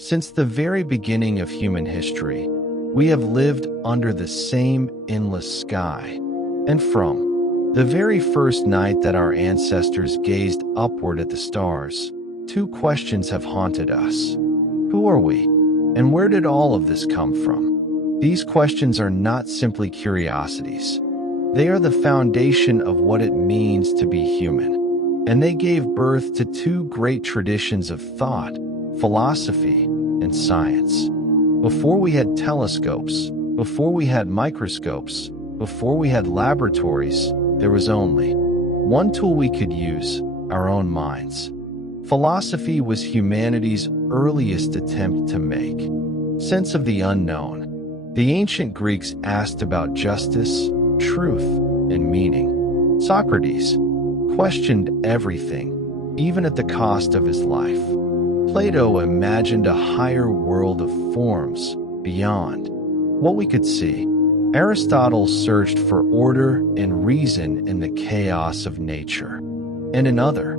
Since the very beginning of human history, we have lived under the same endless sky. And from the very first night that our ancestors gazed upward at the stars, two questions have haunted us. Who are we? And where did all of this come from? These questions are not simply curiosities. They are the foundation of what it means to be human. And they gave birth to two great traditions of thought: philosophy and science. Before we had telescopes, before we had microscopes, before we had laboratories, there was only one tool we could use: our own minds. Philosophy was humanity's earliest attempt to make sense of the unknown. The ancient Greeks asked about justice, truth, and meaning. Socrates questioned everything, even at the cost of his life. Plato imagined a higher world of forms beyond what we could see. Aristotle searched for order and reason in the chaos of nature. And in other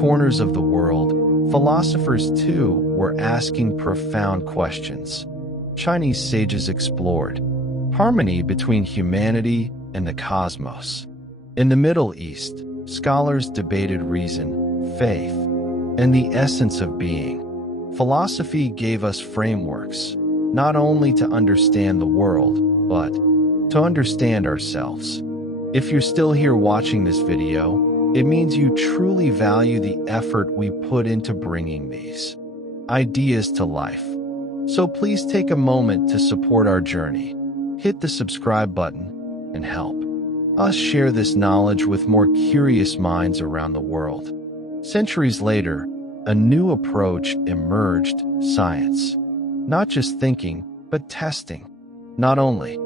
corners of the world, philosophers too were asking profound questions. Chinese sages explored harmony between humanity and the cosmos. In the Middle East, scholars debated reason, faith, and the essence of being. Philosophy gave us frameworks, not only to understand the world, but to understand ourselves. If you're still here watching this video, it means you truly value the effort we put into bringing these ideas to life. So please take a moment to support our journey. Hit the subscribe button and help us share this knowledge with more curious minds around the world. Centuries later, a new approach emerged: science. Not just thinking, but testing. Not only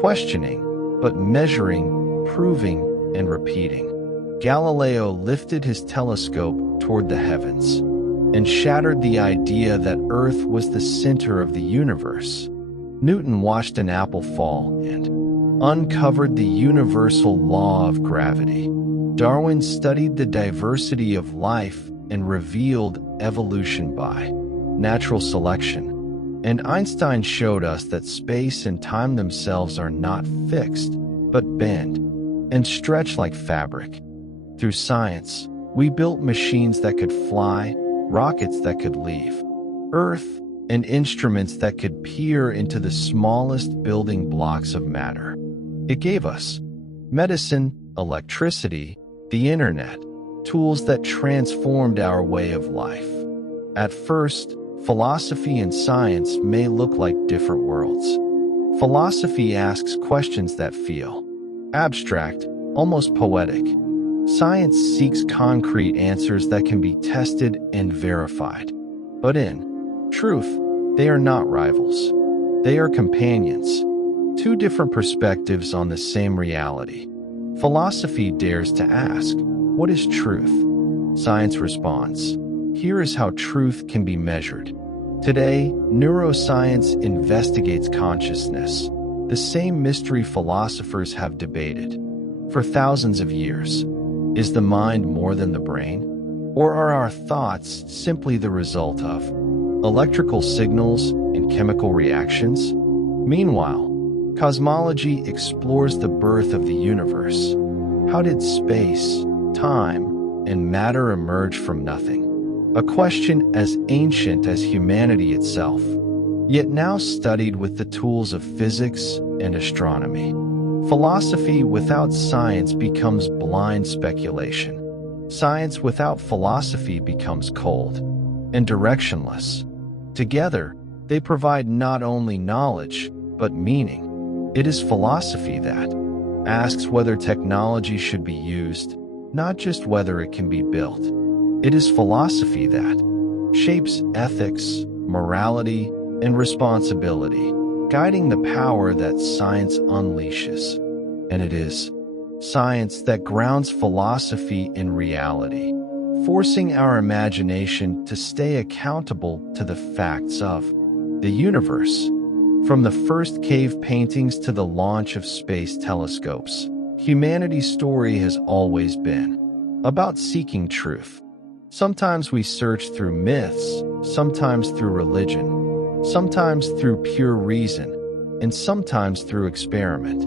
questioning, but measuring, proving, and repeating. Galileo lifted his telescope toward the heavens and shattered the idea that Earth was the center of the universe. Newton watched an apple fall and uncovered the universal law of gravity. Darwin studied the diversity of life and revealed evolution by natural selection. And Einstein showed us that space and time themselves are not fixed, but bend and stretch like fabric. Through science, we built machines that could fly, rockets that could leave Earth, and instruments that could peer into the smallest building blocks of matter. It gave us medicine, electricity, the internet, tools that transformed our way of life. At first, philosophy and science may look like different worlds. Philosophy asks questions that feel abstract, almost poetic. Science seeks concrete answers that can be tested and verified. But in truth, they are not rivals. They are companions. Two different perspectives on the same reality. Philosophy dares to ask, what is truth? Science responds, here is how truth can be measured. Today, neuroscience investigates consciousness, the same mystery philosophers have debated for thousands of years. Is the mind more than the brain? Or are our thoughts simply the result of electrical signals and chemical reactions? Meanwhile, cosmology explores the birth of the universe. How did space, time, and matter emerge from nothing? A question as ancient as humanity itself, yet now studied with the tools of physics and astronomy. Philosophy without science becomes blind speculation. Science without philosophy becomes cold and directionless. Together, they provide not only knowledge, but meaning. It is philosophy that asks whether technology should be used, not just whether it can be built. It is philosophy that shapes ethics, morality, and responsibility, guiding the power that science unleashes. And it is science that grounds philosophy in reality, forcing our imagination to stay accountable to the facts of the universe. From the first cave paintings to the launch of space telescopes, humanity's story has always been about seeking truth. Sometimes we search through myths, sometimes through religion, sometimes through pure reason, and sometimes through experiment.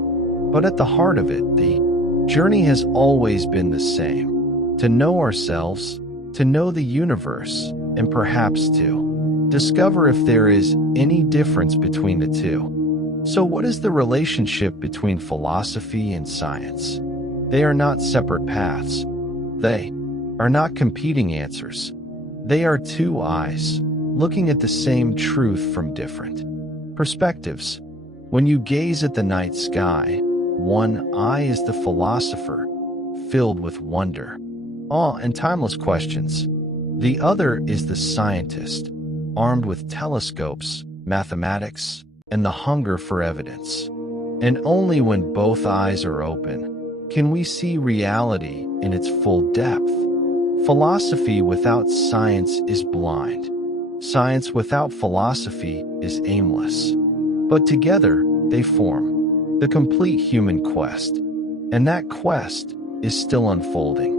But at the heart of it, the journey has always been the same: to know ourselves, to know the universe, and perhaps to discover if there is any difference between the two. So what is the relationship between philosophy and science? They are not separate paths. They are not competing answers. They are two eyes, looking at the same truth from different perspectives. When you gaze at the night sky, one eye is the philosopher, filled with wonder, awe, and timeless questions. The other is the scientist, armed with telescopes, mathematics, and the hunger for evidence. And only when both eyes are open can we see reality in its full depth. Philosophy without science is blind. Science without philosophy is aimless. But together, they form the complete human quest. And that quest is still unfolding.